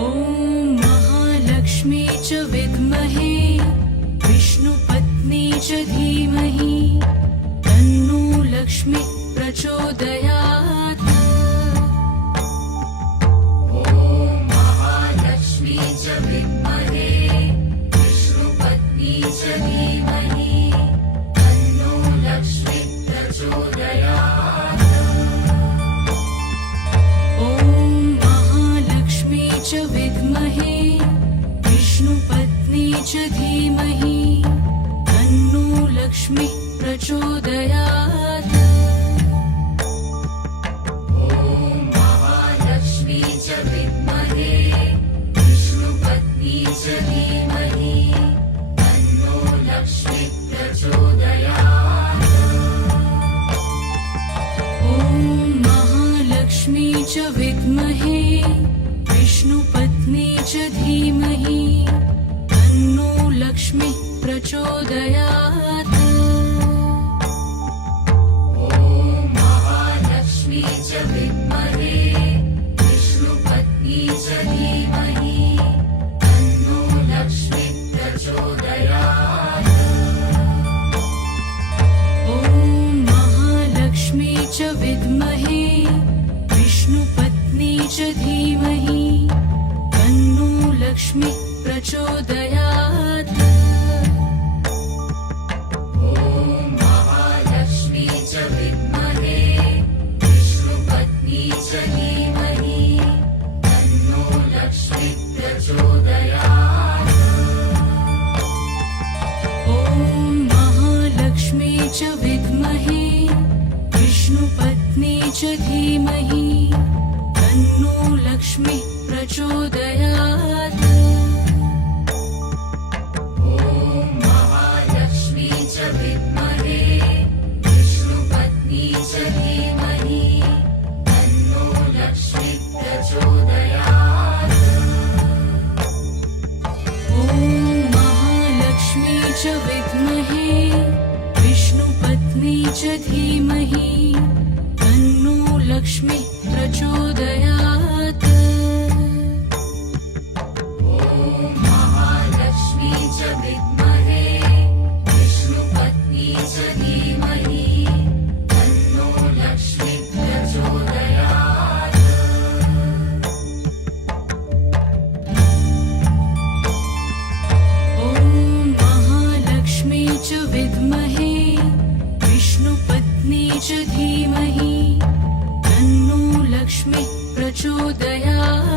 ॐ महालक्ष्मी च विद्महे विष्णुपत्नी च धीमहि तन्नो लक्ष्मी प्रचोदयात्। ॐ महालक्ष्मी च विद्महे विष्णुपत्नी च धीमहि तन्नो लक्ष्मी प्रचोदयात्। ॐ महालक्ष्मी च विद्महे विष्णुपत्नी च धीमहि तन्नो लक्ष्मी प्रचोदयात्। ॐ महालक्ष्मी च विद्महे विष्णुपत्नी च धीमहि तन्नो लक्ष्मी प्रचोदयात्। ॐ महालक्ष्मी च विद्महे विष्णुपत्नी च धीमहि तन्नो लक्ष्मी प्रचोदयात्। ॐ महालक्ष्मी च विद्महे विष्णुपत्नी च धीमहि तन्नो लक्ष्मी प्रचोदयात्। ॐ महालक्ष्मी च विद्महे विष्णुपत्नी च धीमहि तन्नो लक्ष्मी प्रचोदयात्। ॐ महालक्ष्मी च विद्महे विष्णुपत्नी च धीमहि तन्नो लक्ष्मी प्रचोदयात्। ॐ महालक्ष्मी च विद्महे विष्णुपत्नी च धीमहि तन्नो लक्ष्मी प्रचोदयात्। ॐ महालक्ष्मी च विद्महे विष्णुपत्नी च धीमहि तन्नो लक्ष्मी प्रचोदयात्। ॐ महालक्ष्मी च विद्महे विष्णुपत्नी च धीमहि तन्नो लक्ष्मी प्रचोदयात्। ॐ महालक्ष्मी च विद्महे विष्णुपत्नी च धीमहि तन्नो लक्ष्मी प्रचोदयात्। ॐ महालक्ष्मी च विद्महे विष्णुपत्नी च धीमहि तन्नो लक्ष्मी प्रचोदयात्।